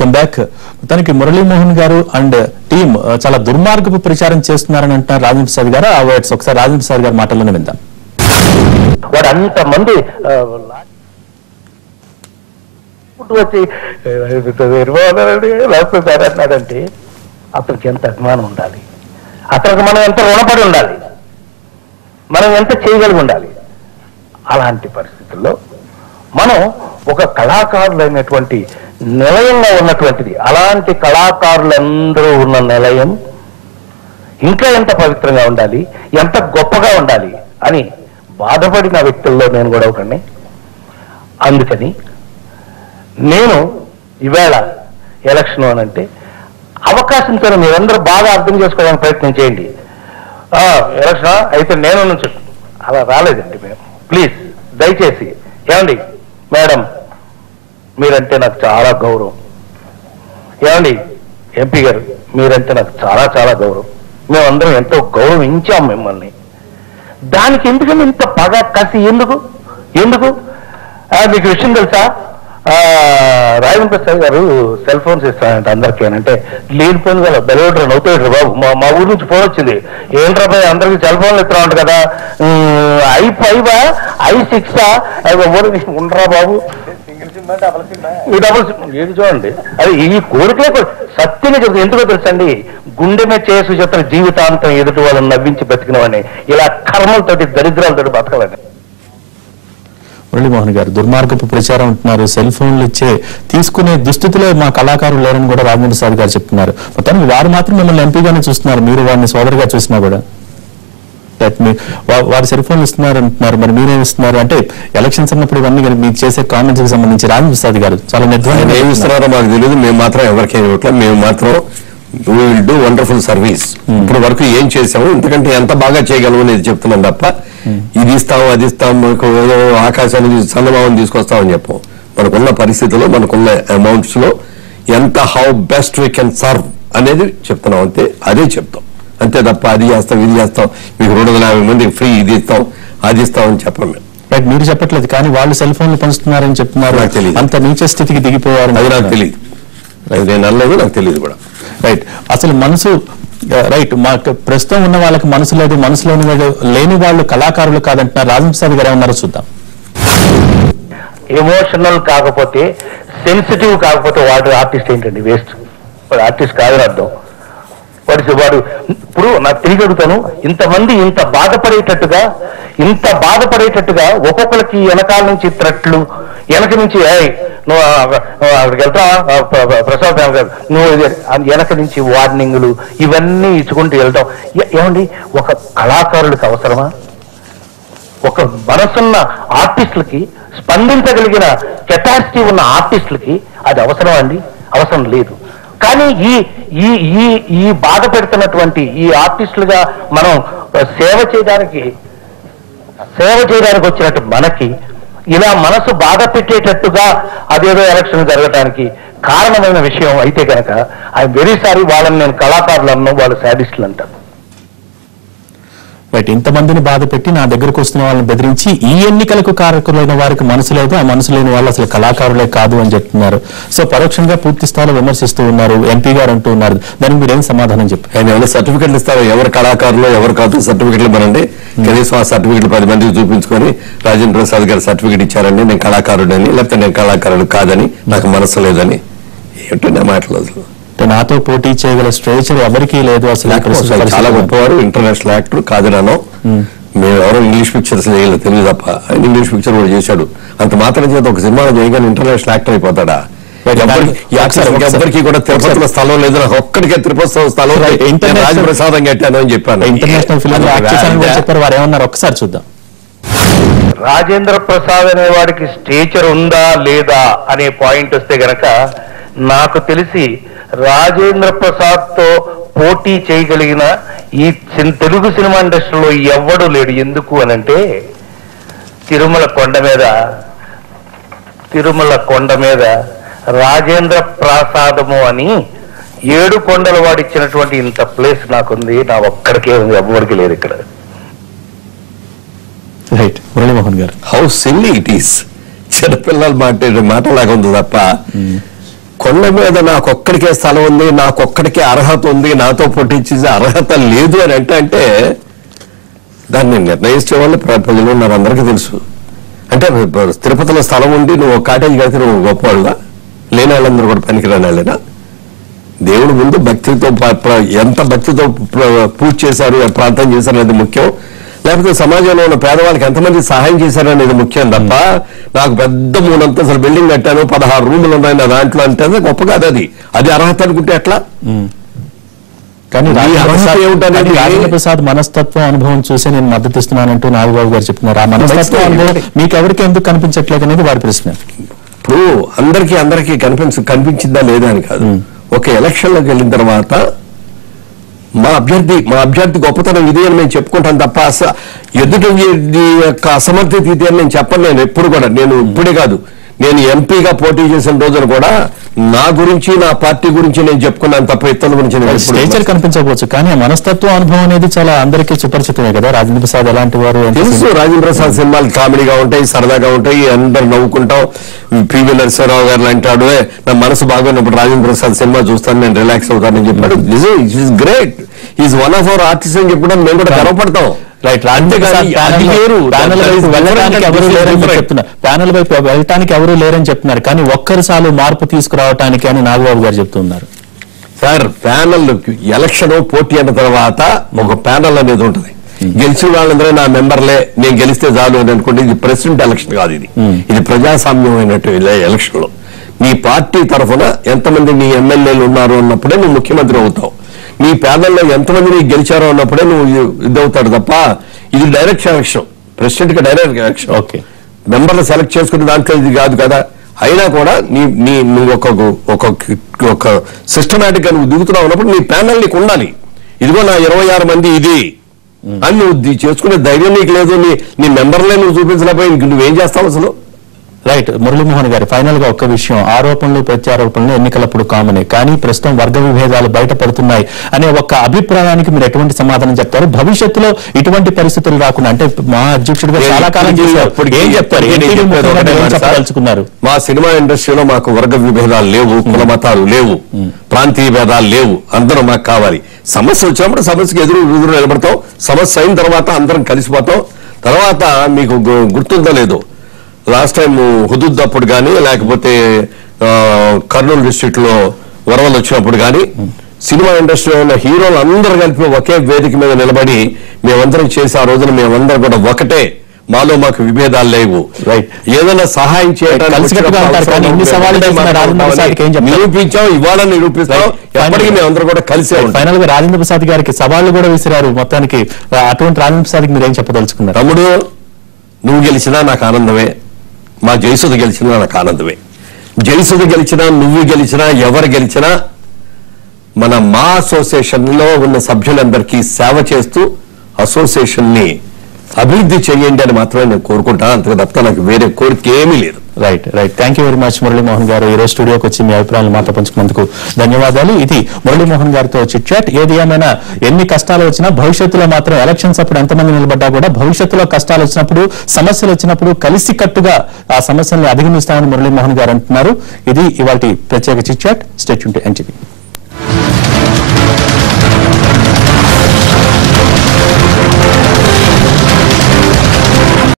Welcome back. మొత్తానికి మురళీమోహన్ గారు and team చాలా దుర్మార్గపు ప్రచారం చేస్తున్నారని అంటున్నారు రాజేంద్ర ప్రసాద్ గారు. ఆ వర్డ్స్ ఒకసారి రాజేంద్ర ప్రసాద్ గారి మాటల్లోనే విందాం. వాడు అంతమంది వచ్చి అన్నాడంటే అతనికి ఎంత అభిమానం ఉండాలి, అతనికి మనం ఎంత రుణపడి ఉండాలి, మనం ఎంత చేయగలిగి ఉండాలి. అలాంటి పరిస్థితుల్లో మనం ఒక కళాకారులైనటువంటి నిలయంగా ఉన్నటువంటిది, అలాంటి కళాకారులందరూ ఉన్న నిలయం ఇంకా ఎంత పవిత్రంగా ఉండాలి, ఎంత గొప్పగా ఉండాలి అని బాధపడిన వ్యక్తుల్లో నేను కూడా ఒకడిని. అందుకని నేను ఈవేళ ఎలక్షన్ అనంటే అవకాశంతో మీరందరూ బాగా అర్థం చేసుకోవడానికి ప్రయత్నం చేయండి. ఎలక్షన్ అయితే నేను నుంచి అలా రాలేదండి మేము. ప్లీజ్ దయచేసి ఏమండి మేడం, మీరంటే నాకు చాలా గౌరవం. ఏమండి ఎంపీ గారు, మీరంటే నాకు చాలా చాలా గౌరవం. మేమందరం ఎంతో గౌరవించాం మిమ్మల్ని. దానికి ఎందుకని ఇంత పగ కసి? ఎందుకు ఎందుకు మీకు విషయం తెలుసా? రాజేంద్ర ప్రసాద్ గారు సెల్ ఫోన్స్ ఇస్తానంట అందరికీ అంటే లేనిపోయింది కదా, బెలవడ్రా నవ్వుతాడు బాబు. మా ఊరి నుంచి ఫోన్ వచ్చింది, ఏంట్రా బాయ్ అందరికి సెల్ ఫోన్లు ఇస్తామంట కదా, i5 i6 ఉండరా బాబు, డబుల్ సిమ్ ఏది చూడండి. అది ఈ కోరికలే సత్యమే చెప్తుంది. ఎందుకో తెలుసండి, గుండె మీద చేసు చెప్తాను జీవితాంతం ఎదుటి వాళ్ళని నవ్వించి బతికినవని, ఇలా కర్మలతోటి దరిద్రాలతోటి బతకాలని. మురళీమోహన్ గారు దుర్మార్గపు ప్రచారం అంటున్నారు, సెల్ ఫోన్లు తీసుకునే దుస్థితిలో మా కళాకారులు లేరని కూడా రాజేంద్ర ప్రసాద్ గారు చెప్తున్నారు. మొత్తానికి వారు మాత్రం మిమ్మల్ని ఎంపీగానే చూస్తున్నారు, మీరు వారిని సోదరుగా చూసినా కూడా వారు సెల్ ఫోన్లు ఇస్తున్నారు అంటున్నారు. మరి మీరేమి ఇస్తున్నారు అంటే ఎలక్షన్స్ అన్నప్పుడు ఇవన్నీ మీరు చేసే కామెంట్స్ కి సంబంధించి రాజేంద్ర ప్రసాద్ గారు చాలా నిర్ధారణ ఏమి ఇస్తున్నారో మాకు తెలియదు. మేము మాత్రం ఎవరికైనా ఇవ్వట్లేదు. మేము మాత్రం we will do wonderful service. ఇప్పుడు వరకు ఏం చేసాము, ఎందుకంటే ఎంత బాగా చేయగలము అనేది చెప్తున్నాం తప్ప ఇది ఇస్తాము అది ఇస్తాము ఆకాశాన్ని చందమామని తీసుకొస్తామని చెప్పాం. మనకున్న పరిస్థితుల్లో మనకున్న అమౌంట్స్ లో ఎంత how best we can serve అనేది చెప్తున్నాం అంతే. అదే చెప్తాం అంతే తప్ప అది చేస్తాం ఇది చేస్తాం మీకు 250 మందికి ఫ్రీ ఇది ఇస్తాం అది ఇస్తామని చెప్పం మేము. రైట్, మీరు చెప్పట్లేదు కానీ వాళ్ళు సెల్ ఫోన్లు పంచుతున్నారని చెప్తున్నారు. నాకు తెలియదు, అంత నీచ స్థితికి దిగిపోయారు. అది నాకు తెలియదు, నేను అనలేదు, నాకు తెలియదు కూడా. రైట్, అసలు మనసు రైట్ ప్రస్తుతం ఉన్న వాళ్ళకి మనసు లేదు, మనసులో లేని వాళ్ళు కళాకారులు కాదంటున్నారు. రాజేంద్ర ప్రసాద్ గారు ఏమన్నారో చూద్దాం. ఎమోషనల్ కాకపోతే, సెన్సిటివ్ కాకపోతే వాడు ఆర్టిస్ట్ ఏంటండి? వేస్ట్. వాడు ఆర్టిస్ట్ కాదని అర్థం. వాడు ఇప్పుడు నాకు తిరిగి అడుగుతాను, ఇంతమంది ఇంత బాధపడేటట్టుగా ఒక్కొక్కరికి వెనకాల నుంచి త్రెట్లు, వెనక నుంచి నువ్వు అక్కడికి వెళ్తా ప్రసాద్ గారు నువ్వు వెనక నుంచి వార్నింగ్లు ఇవన్నీ ఇచ్చుకుంటూ వెళ్తాం. ఏమండి ఒక కళాకారులకు అవసరమా? ఒక మనసున్న ఆర్టిస్టులకి, స్పందించగలిగిన కెపాసిటీ ఉన్న ఆర్టిస్టులకి అది అవసరం అండి? అవసరం లేదు. కానీ ఈ బాధ పెడుతున్నటువంటి ఈ ఆర్టిస్టులుగా మనం సేవ చేయడానికి వచ్చినట్టు మనకి ఇలా మనసు బాధ పెట్టేటట్టుగా అదేదో ఎలక్షన్ జరగడానికి కారణమైన విషయం అయితే కనుక ఐఎమ్ వెరీ సారీ. వాళ్ళని నేను కళాకారులు అన్నా, వాళ్ళు శాడిస్టులు అంటారు. రైట్, ఇంతమందిని బాధ పెట్టి నా దగ్గరకు వస్తున్న వాళ్ళని బెదిరించి ఈ ఎన్నికలకు కారకులైన వారికి మనసు లేదు, ఆ మనసు లేని వాళ్ళు అసలు కళాకారులే కాదు అని చెప్తున్నారు. సో పరోక్షంగా పూర్తి స్థాయిలో విమర్శిస్తూ ఉన్నారు. ఎంపీ గారు అంటూ ఉన్నారు, దానికి మీరు ఏం సమాధానం చెప్పారు? ఆయన ఏమైనా సర్టిఫికెట్లు ఇస్తారు, ఎవరు కళాకారులు ఎవరు కాదు సర్టిఫికెట్లు మనండి. కనీసం ఆ సర్టిఫికెట్లు 10 మందికి చూపించుకొని రాజేంద్ర ప్రసాద్ గారు సర్టిఫికెట్ ఇచ్చారండి నేను కళాకారుడని, లేకపోతే నేను కళాకారుడు కాదని, నాకు మనసు లేదని ఏమిటో నా మాటలు. అసలు నాతో పోటీ చేయగల స్ట్రేచర్ ఎవరికీ లేదు. అసలు చాలా గొప్పవారు, ఇంటర్నేషనల్ యాక్టర్ కాదనో. మేము ఎవరో ఇంగ్లీష్ పిక్చర్స్ చేయలేదు తెలుగు తప్ప, ఆయన ఇంగ్లీష్ పిక్చర్ కూడా చేశాడు. అంత మాత్రం చేత ఒక సినిమాలో చేయగానే ఇంటర్నేషనల్ యాక్టర్ అయిపోతాడా? ఎవరికి కూడా తిరుపతిలో స్థలం లేదు, నాకు ఒక్కడికే తిరుపతి స్థలం రాజప్రసాదం కట్టాను అని చెప్పాను. ఇంటర్నేషనల్ ఫిల్మ్ చెప్పారు, వారు ఏమన్నారు ఒకసారి చూద్దాం. రాజేంద్ర ప్రసాద్ అనే వాడికి స్టేచర్ ఉందా లేదా అనే పాయింట్ వస్తే గనక నాకు తెలిసి రాజేంద్ర ప్రసాద్ తో పోటీ చేయగలిగిన ఈ తెలుగు సినిమా ఇండస్ట్రీలో ఎవ్వడూ లేడు. ఎందుకు అనంటే తిరుమల కొండ మీద రాజేంద్ర ప్రసాదము అని 7 కొండల వాడిచ్చినటువంటి ఇంత ప్లేస్ నాకుంది, నా ఒక్కడికే ఉంది, ఎవ్వరికి లేదు ఇక్కడ. రైట్, మురళీమోహన్ గారు, హౌ సిల్లీ ఇట్ ఈస్. చిన్నపిల్లలు మాట్లాడే మాటలాగా ఉంది తప్ప కొండ మీద నాకొక్కడికే స్థలం ఉంది, నాకొక్కడికే అర్హత ఉంది, నాతో పోటీ అర్హత లేదు అని అంటే దాన్ని నిర్ణయించే వాళ్ళు ప్రజలు ఉన్నారు, అందరికీ తెలుసు. అంటే తిరుపతిలో స్థలం ఉండి నువ్వు కాటేజ్ కడితే నువ్వు గొప్పవాళ్ళుగా, లేని వాళ్ళందరూ కూడా పనికిరాని వాళ్ళేనా? దేవుడు ముందు భక్తితో ఎంత భక్తితో పూజ చేశారు, ప్రార్థన చేశారు అనేది ముఖ్యం, లేకపోతే సమాజంలో ఉన్న పేదవాళ్ళకి ఎంతమంది సహాయం చేశారు అనేది ముఖ్యం తప్ప నాకు పెద్ద 3 అంతస్తుల బిల్డింగ్ కట్టాను, 16 రూములు ఉన్నాయి నా దాంట్లో అంటే గొప్ప కాదు. అది అర్హత అనుకుంటే ఎట్లా? కానీ రాజేంద్ర ప్రసాద్ మనస్తత్వం అనుభవం చూసే నేను మద్దతు ఇస్తున్నానంటూ నాగబాబు గారు చెప్తున్నారు. ఆ మనస్తత్వం అనుభవం మీకు ఎవరికి ఎందుకు కనిపించట్లేదు అనేది వారి ప్రశ్న. ఇప్పుడు అందరికీ కనిపించిందా లేదా అని కాదు. ఒక ఎలక్షన్ లోకి వెళ్ళిన తర్వాత మా అభ్యర్థి గొప్పతనం ఇది అని మేము చెప్పుకుంటాం తప్ప ఎదుటి యొక్క అసమర్థత ఇది అని నేను చెప్పను. నేను ఎప్పుడు కూడా, నేను ఇప్పుడే కాదు, నేను ఎంపీగా పోటీ చేసిన రోజున కూడా నా గురించి నా పార్టీ గురించి నేను చెప్పుకున్నాను తప్ప ఇతరుల గురించి స్టేచర్ కనిపించకపోవచ్చు, కానీ మనస్తత్వ అనుభవం అనేది చాలా అందరికీ సుపరిచితమే కదా. రాజేంద్ర ప్రసాద్ ఎలాంటి వారు తెలుసు. రాజేంద్ర ప్రసాద్ సినిమాలు కామెడీగా ఉంటాయి, సరదాగా ఉంటాయి, అందరు నవ్వుకుంటాం. పివి నరసింహరావు గారు అంటాడు నా మనసు బాగున్నప్పుడు రాజేంద్ర ప్రసాద్ సినిమా చూస్తాను, నేను రిలాక్స్ అవుతానని చెప్పాడు. Is great, is one of our artist అని చెప్పడం మేము కూడా గర్వపడతాం. రైట్. ప్యానల్ వైపు వెళ్ళటానికి ఎవరు లేరని చెప్తున్నారు, కానీ ఒక్కరిసారి మార్పు తీసుకురావటానికి అని నాగబాబు గారు చెప్తున్నారు. సార్, ప్యానల్ ఎలక్షన్ పోటీ అయిన తర్వాత ఒక ప్యానల్ అనేది ఉంటుంది. గెలిచిన వాళ్ళందరూ నా మెంబర్లే, నేను గెలిస్తే చాలు అని అనుకుంటే ఇది ప్రెసిడెంట్ ఎలక్షన్ కాదు, ఇది ప్రజాస్వామ్యమైనట్టు ఎలక్షన్ లో నీ పార్టీ తరఫున ఎంతమంది నీ ఎమ్మెల్యేలు ఉన్నారు అన్నప్పుడే నువ్వు ముఖ్యమంత్రి అవుతావు. నీ ప్యానల్లో ఎంతమంది నీకు గెలిచారో అన్నప్పుడే నువ్వు ఇదవుతాడు తప్ప ఇది డైరెక్ట్ ఎలక్షన్, ప్రెసిడెంట్ గా డైరెక్ట్ ఎలక్షన్. ఓకే, మెంబర్లు సెలెక్ట్ చేసుకునే దాంట్లో ఇది కాదు కదా. అయినా కూడా నువ్వు ఒక సిస్టమేటిక్ గా నువ్వు దిగుతున్నావు అన్నప్పుడు నీ ప్యానల్ నీకు ఉండాలి. ఇదిగో నా 26 మంది ఇది అని నువ్వు చేసుకునే ధైర్యం నీకు లేదు. నీ మెంబర్లే నువ్వు చూపించలేకపోయి నువ్వేం చేస్తావు అసలు? రైట్. మురళీమోహన్ గారు, ఫైనల్ గా ఒక్క విషయం, ఆరోపణలు ప్రత్యారోపణలు ఎన్నికలప్పుడు కామనే, కానీ ప్రస్తుతం వర్గ విభేదాలు బయటపడుతున్నాయి అనే ఒక అభిప్రాయానికి మీరు ఎటువంటి సమాధానం చెప్తారు? భవిష్యత్తులో ఇటువంటి పరిస్థితులు రాకుండా, అంటే మా అధ్యక్షుడిగా చాలా కాలం చేశారు, ఏం చెప్పదలుచుకున్నారు? మా సినిమా ఇండస్ట్రీలో మాకు వర్గ విభేదాలు లేవు, కుల మతాలు లేవు, ప్రాంతీయ భేదాలు లేవు, అందరూ మాకు కావాలి. సమస్య వచ్చినప్పుడు సమస్యకి ఎదురు నిలబడతాం, సమస్య అయిన తర్వాత అందరం కలిసిపోతాం. తర్వాత మీకు గుర్తుందో లేదో, లాస్ట్ టైం హుదూద్ అప్పుడు కానీ లేకపోతే కర్నూలు డిస్ట్రిక్ట్ లో వరవలు వచ్చినప్పుడు కానీ సినిమా ఇండస్ట్రీలో ఉన్న హీరోలు అందరూ కలిపి ఒకే వేదిక మీద నిలబడి మేమందరం చేసి ఆ రోజున మేమందరం కూడా ఒకటే, మాకు విభేదాలు లేవు. ఏదైనా సహాయం చేయడానికి నిరూపించాం, ఇవాళ నిరూపిస్తాం, ఎప్పటికీ మేమందరం కూడా కలిసే ఉంటాం. ఫైనల్ గా రాజేంద్ర ప్రసాద్ గారికి సవాళ్లు కూడా విసిరారు మొత్తానికి. అటువంటి రాజేంద్ర ప్రసాద్ కి మీరు ఏం చెప్పదలుచుకున్నారు? తమ్ముడు, నువ్వు గెలిచినా నాకు ఆనందమే, మా జయసుధ గెలిచినా నాకు ఆనందమే. జయసుధ గెలిచినా, నువ్వు గెలిచినా, ఎవరు గెలిచినా మా అసోసియేషన్ లో ఉన్న సభ్యులందరికీ సేవ చేస్తూ అసోసియేషన్ ని అభివృద్ధి చేయండి అని మాత్రమే నేను కోరుకుంటాను, అంతగా తప్ప నాకు వేరే కోరిక ఏమీ లేదు. Right. Thank you very much Muralimohan గారు. ఈ రోజు స్టూడియోకి వచ్చి మీ అభిప్రాయాలు మాతో పంచుకున్నందుకు ధన్యవాదాలు. ఇది మురళీమోహన్ గారితో చిట్ చాట్. ఏది ఏమైనా ఎన్ని కష్టాలు వచ్చినా భవిష్యత్తులో మాత్రం ఎలక్షన్స్ అప్పుడు ఎంతమంది నిలబడ్డా కూడా భవిష్యత్తులో కష్టాలు వచ్చినప్పుడు, సమస్యలు వచ్చినప్పుడు కలిసి కట్టుగా ఆ సమస్యల్ని అధిగమిస్తామని మురళీమోహన్ గారు అంటున్నారు. ఇది ఇవాల్టి ప్రత్యేక chit chat. Stay tuned to NTV.